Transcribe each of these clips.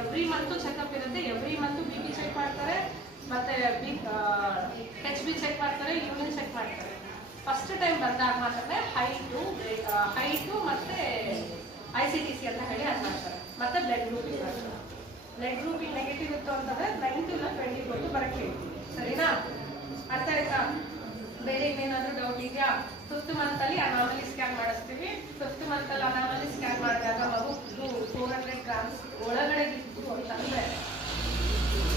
Every month checkup ಇರುತ್ತೆ. Every month BP check ಮಾಡ್ತಾರೆ, ಮತ್ತೆ HB ಚೆಕ್ ಮಾಡ್ತಾರೆ, ಯೂರಿನ್ ಚೆಕ್ ಮಾಡ್ತಾರೆ. ಫಸ್ಟ್ ಟೈಮ್ ಬಂದಾಗ ಮಾತ್ರ ಹೈಟು ಮತ್ತೆ ICTC ಅಂತ ಹೇಳಿ ಅದು ಮಾಡ್ತಾರೆ. ಮತ್ತೆ ಬ್ಲಡ್ ಗ್ರೂಪಿಂಗ್ ಮಾಡ್ತಾರೆ. ಬ್ಲಡ್ ಗ್ರೂಪಿಂಗ್ ನೆಗೆಟಿವ್ ಇತ್ತು ಅಂತಂದ್ರೆ 9 to 20 ಕೊಟ್ಟು ಬರಕ್ಕೆ ಹೇಳ್ತೀವಿ. ಸರಿನಾ? ಅರ್ಥ ಆಯ್ತಾ? ಬೇರೆ ಏನಾದರೂ ಡೌಟ್ ಇದೆಯಾ? 5th ಮಂತ್ ಅಲ್ಲಿ ಅನಾಮಲಿ ಸ್ಕ್ಯಾನ್ ಮಾಡಿಸ್ತೀವಿ. 5th ಮಂತ್ ಅಲ್ಲಿ ಅನಾಮಲಿ ಸ್ಕ್ಯಾನ್ ಮಾಡಿದಾಗ ಮಗು 400 ಗ್ರಾಮ್ಸ್ ಒಳಗಡೆ ಇತ್ತು ಅಂತಂದ್ರೆ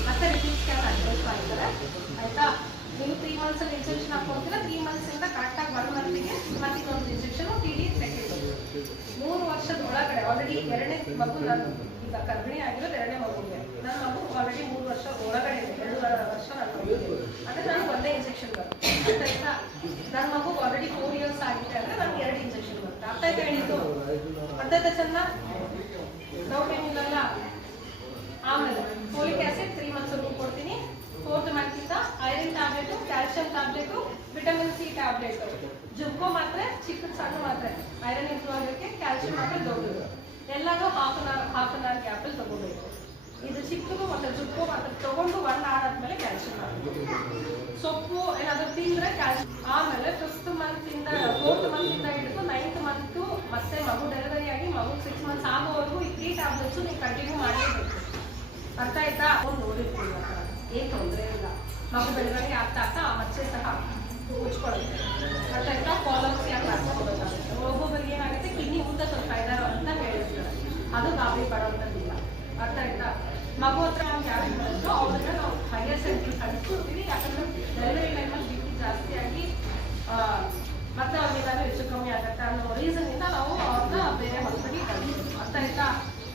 ಮತ್ತೆ ರಿಪೀಟ್ ಸ್ಕ್ಯಾನ್ ಅಡ್ವೈಸ್ ಮಾಡ್ತಾರೆ. ಆಯ್ತಾ? ನೀವು 3 ಮಂತ್ಸ್ ಅಲ್ಲಿ ಇಂಜೆಕ್ಷನ್ ಹಾಕೊಳ್ತೀರಾ. 3 ಮಂತ್ಸ್ ಇಂದ ಕರೆಕ್ಟ್ ಆಗಿ 1 ಮಂತ್ಗೆ ಮತ್ತೆ ಇನ್ನೊಂದು ಇಂಜೆಕ್ಷನ್ TD ಸೆಕೆಂಡ್. 3 ವರ್ಷದ ಒಳಗಡೆ ಆಲ್ರೆಡಿ 2ನೇ ಮಗು ನಾನು ಈಗ ಗರ್ಭಿಣಿ ಆಗಿರೋದು 2ನೇ ಮಗುಗೆ. ನನ್ನ ಮಗು ಆಲ್ರೆಡಿ 3 ವರ್ಷ ಒಳಗಡೆ ಇದೆ. 2 ವರ್ಷ ನನ್ನ ಮಗುಗೆ ಅಂದ್ರೆ ನಾನು ಒಂದೇ ಇಂಜೆಕ್ಷನ್ ಬರುತ್ತೆ. ಆಯ್ತಾ? ನನ್ನ ಮಗು ಆಲ್ರೆಡಿ 4 ಇಯರ್ಸ್ ಆಗಿದೆ ಅಂದ್ರೆ ನನಗೆ 2 ಇಂಜೆಕ್ಷನ್ ಬರುತ್ತೆ. ಅರ್ಥ ಆಯ್ತಾ ಹೇಳಿದ್ದು? ಅರ್ಥ ಆಯ್ತಾ ಚೆನ್ನ? ಡೌಟ್ ಏನಿಲ್ಲಲ್ಲ? ಆಮೇಲೆ ಫೋಲಿಕ್ ಆಸಿಡ್ 3 ಮಂತ್ಸ್ ಕೊಡ್ತೀನಿ. 4th ಮಂತ್ ಇಂದ iron tablet, calcium tablet, vitamin C tablet. ಜುಬ್ಬು ಮಾತ್ರ ಚಿಕ್ಕ ಸಣ್ಣ ಮಾತ್ರ, ಐರನ್ ಇಂಪ್ರೂವ್ ಆಗೋಕ್ಕೆ, ಕ್ಯಾಲ್ಸಿಯಂ ಮಾತ್ರ ದೊಡ್ಡದು. ಎಲ್ಲಾನು ಹಾಫ್ ಅನ್ ಅವರ್ ಗ್ಯಾಪ್ ಅಲ್ಲಿ ತಗೋಬೇಕು. ಇದು ಚಿಕ್ಕದು ಮತ್ತೆ ಜುಬ್ಬು ಮಾತ್ರ ತಗೊಂಡು 1 hour ಆದ್ಮೇಲೆ ಕ್ಯಾಲ್ಸಿಯಂ ಹಾಕಬೇಕು. ಸೊಪ್ಪು ಏನಾದ್ರು ತಿಂದ್ರೆ ಕ್ಯಾಲ್ಸಿಯಂ. ಆಮೇಲೆ 5th ಮಂತ್ ಇಂದ 4th ಮಂತ್ ಇಂದ ಹಿಡಿದು 9th ಮಂತ್ ಮತ್ತೆ ಮಗು ಡೆಲಿವರಿ ಆಗಿ ಮಗು 6 ಮಂತ್ಸ್ ಆಗೋವರೆಗೂ ಈ 3 ಟ್ಯಾಬ್ಲೆಟ್ಸ್ ನೀವು ಕಂಟಿನ್ಯೂ ಮಾಡಲೇಬೇಕು. ಅರ್ಥ ಆಯ್ತಾ? ನೋಡಿರ್ತೀವಿ ಏನ್ ತೊಂದರೆ ಇಲ್ಲ. ಮಗು ಡೆಲಿವರಿ ಆಗ್ತಾ ಆ ಮಚ್ಚೆ ಸಹ ಮುಚ್ಕೊಳ್ಳುತ್ತೆ. ಅರ್ಥ ಆಯ್ತಾ? ಫಾಲೋಅಪ್ಸ್ ಯಾಕೆ ಮಾಡ್ಸ್ಕೋಬೇಕಾಗುತ್ತೆ. ಒಬ್ಬೊಬ್ಬರಿಗೆ ಏನಾಗುತ್ತೆ ಕಿಡ್ನಿ ಉದ್ದ ಸ್ವಲ್ಪ ಇದಾರೋ ಅಂತ ಹೇಳಿರ್ತಾರೆ. ಅದು ಗಾಬರಿ ಪಡೋಂಥದ್ದಿಲ್ಲ. ಅರ್ಥ ಆಯ್ತಾ? ಮಗು ಹತ್ರ ನಾವು ಯಾರು ಬರೋದು ಅವ್ರನ್ನ ನಾವು ಹೈಯರ್ ಸೆಂಟ್ರಿಗೆ ಕಳಿಸ್ಕೊಡ್ತೀವಿ. ಯಾಕಂದ್ರೆ ಡೆಲಿವರಿ ಟೈಮಲ್ಲಿ BP ಜಾಸ್ತಿ ಆಗಿ ಮತ್ತೆ ಅವ್ರಿಗೆ ಏನಾದ್ರು ಹೆಚ್ಚು ಕಮ್ಮಿ ಆಗುತ್ತೆ ಅನ್ನೋ ರೀಸನ್ ಇಂದ ನಾವು ಅವ್ರನ್ನ ಬೇರೆ ಹಾಸ್ಪಿಟಲ್ಗೆ ಕಳಿಸ್ತೀವಿ. ಅರ್ಥ ಆಯ್ತಾ?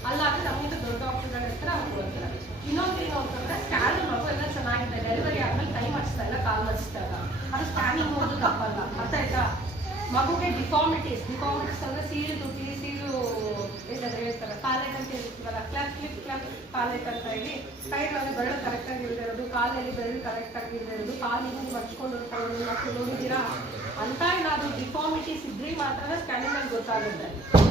ಅಲ್ಲಾದ್ರೆ ನಮಗಿಂತ ದೊಡ್ಡ ಡಾಕ್ಟರ್ಗಳು ಇರ್ತಾರೆ, ಅವ್ರು ಕೊಡ್ತಾರೆ. ಇನ್ನೊಂದು ಏನು ಅಂತಂದ್ರೆ ಸ್ಕ್ಯಾನ್ ಮಗು ಎಲ್ಲ ಚೆನ್ನಾಗಿದೆ. ಡೆಲಿವರಿ ಆದ್ಮೇಲೆ ಕೈ ಮಚ್ತಾ ಇಲ್ಲ, ಕಾಲು ಮಚ್ತಾ ಇಲ್ಲ. ಅದು ಸ್ಕ್ಯಾನಿಂಗ್ ಹೋಗೋದು ತಪ್ಪಲ್ಲ. ಅರ್ಥ ಆಯ್ತಾ? ಮಗುಗೆ ಡಿಫಾರ್ಮಿಟೀಸ್ ಅಂದ್ರೆ ಸೀಳು ಹೇಳ್ತಾರೆ, ಪಾಲೆಟ್ ಅಂತ ಹೇಳ್ತೀವಲ್ಲ, ಕ್ಲಾಪ್ ಪಾಲೆಟ್ ಅಂತ ಹೇಳಿ ಸೈಡ್ನಲ್ಲಿ ಬೆರಳು ಕರೆಕ್ಟ್ ಆಗಿ ಇರೋದು, ಕಾಲಲ್ಲಿ ಬೆರಳು ಕರೆಕ್ಟ್ ಆಗಿ ಇರೋದು, ಕಾಲು ಹಿಂಗೆ ಮಚ್ಕೊಂಡು ನೋಡಿದ್ದೀರಾ ಅಂತ ಏನಾದ್ರು ಡಿಫಾರ್ಮಿಟೀಸ್ ಇದ್ರೆ ಮಾತ್ರ ಸ್ಕ್ಯಾನಿಂಗ್ ಅಲ್ಲಿ ಗೊತ್ತಾಗುತ್ತೆ.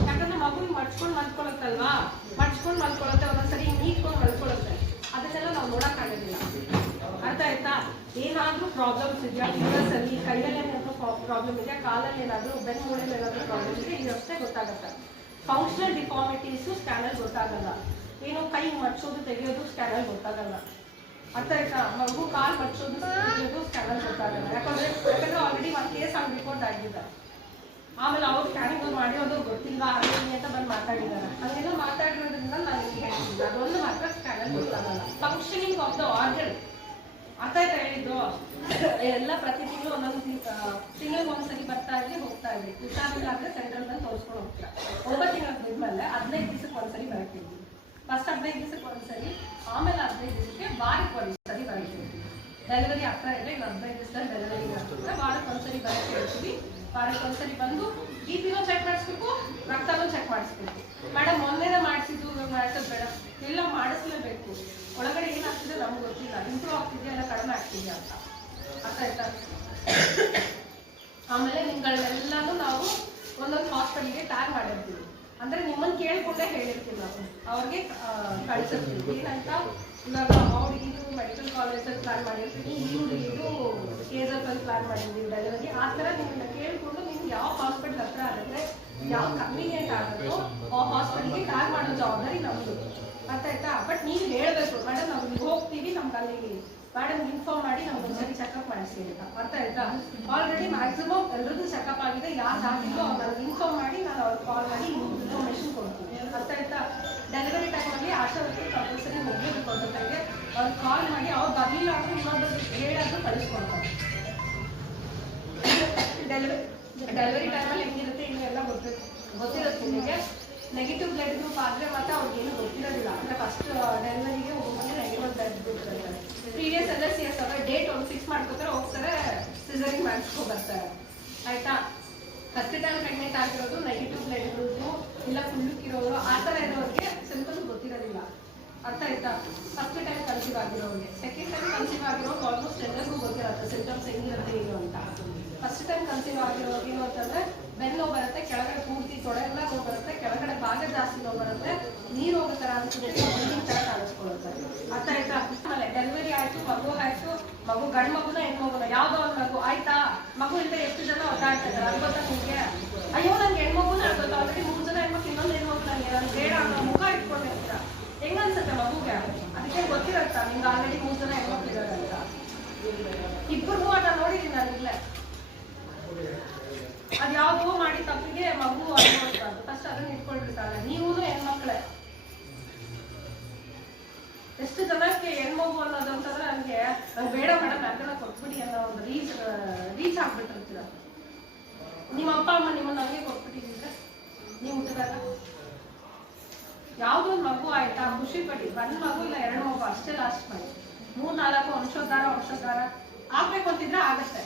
ಯಾಕಂದ್ರೆ ಮಗು ಮಡ್ಚ್ಕೊಂಡು ಮಲ್ಕೊಳತ್ತಲ್ವಾ, ಮಡ್ಚ್ಕೊಂಡು ಮಲ್ಕೊಳತ್ತೆ, ಒಂದೊಂದ್ಸರಿ ನೀಟ್ಕೊಂಡು ಮಲ್ಕೊಳುತ್ತೆ. ಅದನ್ನೆಲ್ಲ ನಾವು ನೋಡಕ್ಕಾಗೋದಿಲ್ಲ. ಅರ್ಥ ಆಯ್ತಾ? ಏನಾದ್ರೂ ಪ್ರಾಬ್ಲಮ್ಸ್ ಇದೆಯಾ ಯೂರಸ್ ಅಲ್ಲಿ, ಕೈಯಲ್ಲಿ ಏನಾದ್ರು ಪ್ರಾಬ್ಲಮ್ ಇದೆಯಾ, ಕಾಲಲ್ಲಿ ಏನಾದ್ರು ಬೆನ್ನು ಮೂಳೆಯಲ್ಲಿ ಏನಾದ್ರು ಪ್ರಾಬ್ಲಮ್ ಇದೆ, ಇದಷ್ಟೇ ಗೊತ್ತಾಗುತ್ತೆ. ಫಂಕ್ಷನಲ್ ಡಿಫಾರ್ಮಿಟೀಸು ಸ್ಕ್ಯಾನಲ್ಲಿ ಗೊತ್ತಾಗಲ್ಲ. ಏನು ಕೈ ಮಡ್ಚೋದು ತೆಗೆಯೋದು ಸ್ಕ್ಯಾನಲ್ಲಿ ಗೊತ್ತಾಗಲ್ಲ. ಅರ್ಥ ಆಯ್ತಾ? ಮಗು ಕಾಲು ಮಡ್ಚೋದು ತೆಗೆಯೋದು ಸ್ಕ್ಯಾನಲ್ಲಿ ಗೊತ್ತಾಗಲ್ಲ. ಯಾಕಂದ್ರೆ ಆಲ್ರೆಡಿ 1 ಕೇಸ್ ಆಗಿ ರಿಪೋರ್ಟ್ ಆಗಿದೆ. ಆಮೇಲೆ ಅವ್ರು ಸ್ಕ್ಯಾನಿಂಗ್ ಮಾಡಿರೋದು ಗೊತ್ತಿಲ್ಲ ಅಂತ ಬಂದು ಮಾತಾಡಿದ್ದಾರೆ. ಹಂಗೆಲ್ಲ ಮಾತಾಡಿರೋದ್ರಿಂದ ನಾನು ಹೇಳ್ತೀನಿ ಅದೊಂದು ಮಾತ್ರ ಸ್ಕ್ಯಾನಲ್ಲಿ ಗೊತ್ತಾಗಲ್ಲ. Functioning of the organ. ಅರ್ಥ ಆಯ್ತಾ ಹೇಳಿದ್ದು? ಎಲ್ಲ ಪ್ರತಿ ತಿಂಗಳು ಒಂದೊಂದು ತಿಂಗಳಿಗೆ ಒಂದ್ಸರಿ ಬರ್ತಾ ಇದ್ರಿ ಹೋಗ್ತಾ ಇದ್ರಿ. ಹುಷಾರಿಲ್ಲ ಅಂದ್ರೆ ಸೆಂಟ್ರಲ್ ಬಂದು ತೋರಿಸ್ಕೊಂಡು ಹೋಗ್ತೀರಾ. 9 ತಿಂಗಳಿಗೆ ಬಿದ್ಮೇಲೆ 15 ದಿವಸಕ್ಕೆ ಒಂದ್ಸರಿ ಬರಕ್ಕಿದ್ವಿ. ಫಸ್ಟ್ 15 ದಿವಸಕ್ಕೆ ಒಂದ್ಸರಿ, ಆಮೇಲೆ 15 ದಿವಸಕ್ಕೆ ವಾರಕ್ಕೆ ಒಂದ್ಸರಿ ಬರಕ್ಕಿದ್ವಿ. ಡೆಲಿವರಿ ಆಗ್ತಾ ಇದ್ರೆ ಈಗ 15 ದಿವಸದಲ್ಲಿ ಡೆಲಿವರಿ ಆಗ್ತದೆ. ವಾರಕ್ಕೆ ಒಂದ್ಸರಿ ಬರಕ್ಕೆ ಹೇಳ್ತೀವಿ. ವಾರಕ್ಕೆ ಒಂದ್ಸರಿ ಬಂದು BPನೂ ಚೆಕ್ ಮಾಡಿಸ್ಬೇಕು, ರಕ್ತನೂ ಚೆಕ್ ಮಾಡಿಸ್ಬೇಕು. ಮೇಡಮ್ ಮೊನ್ನೆನೇ ಮಾಡಿಸಿದ್ದು ಮಾಡಿಸೋದು ಬೇಡ, ಎಲ್ಲ ಮಾಡಿಸ್ಲೇಬೇಕು. ಒಳಗಡೆ ಏನಾಗ್ತಿದೆ ನಮ್ಗೆ ಗೊತ್ತಿಲ್ಲ, ಇಂಪ್ರೂವ್ ಆಗ್ತಿದೆಯಾ ಎಲ್ಲ ಕಡಿಮೆ ಆಗ್ತಿದೆಯಾ ಅಂತ. ಅರ್ಥ ಆಯ್ತಾ? ಆಮೇಲೆ ನಿಮ್ಗಳನ್ನೆಲ್ಲಾನು ನಾವು ಒಂದೊಂದು ಹಾಸ್ಪಿಟಲ್ಗೆ ಟ್ಯಾಗ್ ಮಾಡಿರ್ತೀವಿ. ಅಂದ್ರೆ ನಿಮ್ಮನ್ನು ಕೇಳ್ಕೊಂಡೇ ಹೇಳಿರ್ತೀವಿ ನಾವು, ಅವ್ರಿಗೆ ಕಳಿಸಿರ್ತೀವಿ. ಏನಂತ ಇವಾಗ ಅವ್ರಿಗೆ ಇದು ಮೆಡಿಕಲ್ ಕಾಲೇಜಲ್ಲಿ ಪ್ಲಾನ್ ಮಾಡಿರ್ತೀವಿ, ಇದು KSF ಅಲ್ಲಿ ಪ್ಲಾನ್ ಮಾಡಿರ್ತೀವಿ ಡೆಲಿವರಿ. ಆ ಥರ ನಿಮ್ಮನ್ನ ಕೇಳ್ಕೊಂಡು ನಿಮ್ಗೆ ಯಾವ ಹಾಸ್ಪಿಟಲ್ ಹತ್ರ ಆಗುತ್ತೆ, ಯಾವ ಕನ್ವೀನಿಯಂಟ್ ಆಗುತ್ತೋ ಆ ಹಾಸ್ಪಿಟಲ್ಗೆ ಟ್ಯಾಗ್ ಮಾಡೋ ಜವಾಬ್ದಾರಿ ನಮ್ಮದು. ಅರ್ಥ ಆಯ್ತಾ? ಬಟ್ ನೀವು ಹೇಳಬೇಕು, ಮೇಡಮ್ ನಾವು ಇಲ್ಲಿ ಹೋಗ್ತೀವಿ, ನಮ್ಗೆ ಅಲ್ಲಿಗೆ ಮೇಡಮ್ ಇನ್ಫಾರ್ಮ್ ಮಾಡಿ ನಮ್ಗೆ ಒಂದ್ಸರಿ ಚೆಕಪ್ ಮಾಡಿಸಿ ಅಂತ. ಅರ್ಥ ಆಯ್ತಾ? ಆಲ್ರೆಡಿ ಮ್ಯಾಕ್ಸಿಮಮ್ ಎಲ್ರದ್ದು ಚೆಕಪ್ ಆಗಿದೆ. ಯಾರು ಆಗಿದ್ರು ಅವ್ರಿಗೆ ಇನ್ಫಾರ್ಮ್ ಮಾಡಿ ನಾನು ಅವ್ರಿಗೆ ಕಾಲ್ ಮಾಡಿ ಇನ್ಫಾರ್ಮೇಶನ್ ಕೊಡ್ತೀನಿ. ಅರ್ಥ ಆಯ್ತಾ? ಡೆಲಿವರಿ ಟೈಮಲ್ಲಿ ಆಶಾ ವರ್ಕರ್ ಕಂಪಲ್ಸರಿ ಹೋಗ್ಬೇಕು ಅಂತ ಜೊತೆಗೆ ಅವ್ರಿಗೆ ಕಾಲ್ ಮಾಡಿ ಅವ್ರು ಬರಲಿಲ್ಲ ಅಂದ್ರೆ ಇನ್ನೊಬ್ಬರು ಹೇಳೋದು ಕಳಿಸ್ಕೊಡ್ತಾರೆ. ಡೆಲಿವರಿ ಟೈಮಲ್ಲಿ ಹೆಂಗಿರುತ್ತೆ ಇನ್ನೆಲ್ಲ ಗೊತ್ತಿರುತ್ತೆ ನಿಮಗೆ. ನೆಗೆಟಿವ್ ಬ್ಲಡ್ ಗ್ರೂಪ್ ಆದರೆ ಮಾತ್ರ ಅವ್ರಿಗೆ ಏನು ಗೊತ್ತಿರೋದಿಲ್ಲ. ಅಂದರೆ ಫಸ್ಟ್ ಡೆಲಿವರಿಗೆ ಹೋಗಿ ನೆಗೆಟಿವ್ ಬ್ಲಡ್ ಗ್ರೂಪ್ ಇರುತ್ತೆ. ಪ್ರೀವಿಯಸ್ ಎಲ್ಲ CS ಅವರ ಡೇಟ್ ಒಂದು ಫಿಕ್ಸ್ ಮಾಡ್ಕೋತಾರೆ, ಹೋಗ್ತಾರೆ ಸಿಸರಿಂಗ್ ಮಾಡಿಸ್ಕೊ ಬರ್ತಾರೆ. ಆಯ್ತಾ? ಫಸ್ಟ್ ಟೈಮ್ ಪ್ರೆಗ್ನೆಂಟ್ ಆಗಿರೋದು ನೆಗೆಟಿವ್ ಬ್ಲಡ್ ಗ್ರೂಪು ಇಲ್ಲ ಫುಲ್ಲಕ್ಕಿರೋರು ಆ ಥರ ಇರೋರಿಗೆ ಸಿಂಪಲ್ ಗೊತ್ತಿರೋದಿಲ್ಲ. ಅರ್ಥ ಆಯ್ತಾ? ಫಸ್ಟ್ ಟೈಮ್ ಕನ್ಸೀವ್ ಆಗಿರೋರಿಗೆ, ಸೆಕೆಂಡ್ ಟೈಮ್ ಕನ್ಸೀವ್ ಆಗಿರೋರು ಆಲ್ಮೋಸ್ಟ್ ಎಲ್ಲರಿಗೂ ಗೊತ್ತಿರುತ್ತೆ ಸಿಂಟಮ್ಸ್ ಹೆಂಗಿರುತ್ತೆ ಏನು ಅಂತ. ಫಸ್ಟ್ ಟೈಮ್ ಕನ್ಸೀವ್ ಆಗಿರೋ ಏನು ಅಂತಂದ್ರೆ ಬೆನ್ನು ನೋವು ಬರುತ್ತೆ, ಕೆಳಗಡೆ ಪೂರ್ತಿ ತೊಡೆ ಎಲ್ಲ ನೋವು ಬರುತ್ತೆ, ಕೆಳಗಡೆ ಭಾಗ ಜಾಸ್ತಿ ನೋವು ಬರುತ್ತೆ, ನೀರು ಹೋಗೋ ಥರ ಅನ್ಸುತ್ತೆ, ನೀರಿನ ಥರ ಕಾಣಿಸ್ಕೊಳ್ಳುತ್ತೆ. ಅರ್ಥ ಆಯ್ತಾ? ಆಮೇಲೆ ಡೆಲಿವರಿ ಆಯ್ತು, ಮಗು ಆಯ್ತು, ಮಗು ಗಂಡು ಮಗುನ ಹೆಣ್ಣು ಮಗುನ ಯಾವುದೋ ಒಂದು ಮಗು ಆಯ್ತಾ, ಮಗು ಇಲ್ಲದೆ ಎಷ್ಟು ಜನ ಒದ್ದಾಡ್ತಾ ಇದ್ದಾರೆ ಅದು ಗೊತ್ತಾ ನಿಮಗೆ? ಅಯ್ಯೋ ನಂಗೆ ಹೆಣ್ಮಗುನ ಗೊತ್ತು, ಆಲ್ರೆಡಿ 3 ಜನ ಹೆಣ್ಮಕ್ಳು, ಇನ್ನೊಂದು ಹೆಣ್ಮಕ್ಳು ನಾನು ಬೇಡ ಅನ್ನೋ ಮುಖ ಇಟ್ಕೊಂಡಿರ್ತೀರ, ಹೆಂಗ ಅನ್ಸುತ್ತೆ ಮಗುಗೆ? ಅದಕ್ಕೆ ಗೊತ್ತಿರತ್ತಾ ನಿಮ್ಗೆ ಆಲ್ರೆಡಿ 3 ಜನ ಹೆಣ್ಮಕ್ಳು ಇದ್ದಾರೆ ಅಂತ. ಇಬ್ಬರಿಗೂ ಅದ ನೋಡಿದೀನಿ ನಾನು ಇಲ್ಲೇ. ಅದ್ ಯಾವ್ದೋ ಮಾಡಿ ತಪ್ಪಿಗೆ ಮಗು ಅನ್ಕೊಳ್ಬಾರ್ದು, ಫಸ್ಟ್ ಅದನ್ನ ಇಟ್ಕೊಳ್ಬಿಡ್ತಾಳೆ. ನೀವು ಹೆಣ್ಮಕ್ಳೆ, ಎಷ್ಟು ಜನಕ್ಕೆ ಹೆಣ್ಮಗು ಅನ್ನೋದು ಅಂತಂದ್ರೆ ನನಗೆ ಬೇಡ ಮೇಡಮ್ ಯಾಕೆಲ್ಲ ಕೊಟ್ಬಿಡಿ ಅನ್ನೋ ಒಂದು ರೀಚ್ ಆಗ್ಬಿಟ್ಟಿರ್ತೀರ. ನಿಮ್ಮ ಅಪ್ಪ ಅಮ್ಮ ನಿಮ್ಮನ್ನ ಹಂಗೆ ಕೊಟ್ಬಿಟ್ಟಿದ್ರೆ ನೀವು ಹುಟ್ಟಿದಾಗ ಯಾವುದೋ ಒಂದು ಮಗು ಆಯ್ತಾ, ಖುಷಿ ಪಡಿ. ಒಂದು ಮಗು ಇಲ್ಲ 2 ಮಗು ಅಷ್ಟೇ ಲಾಸ್ಟ್ ಮಾಡಿ, 3-4 ವಂಶೋದ್ಧಾರ ಆಗ್ಬೇಕು ಅಂತಿದ್ರೆ ಆಗತ್ತೆ.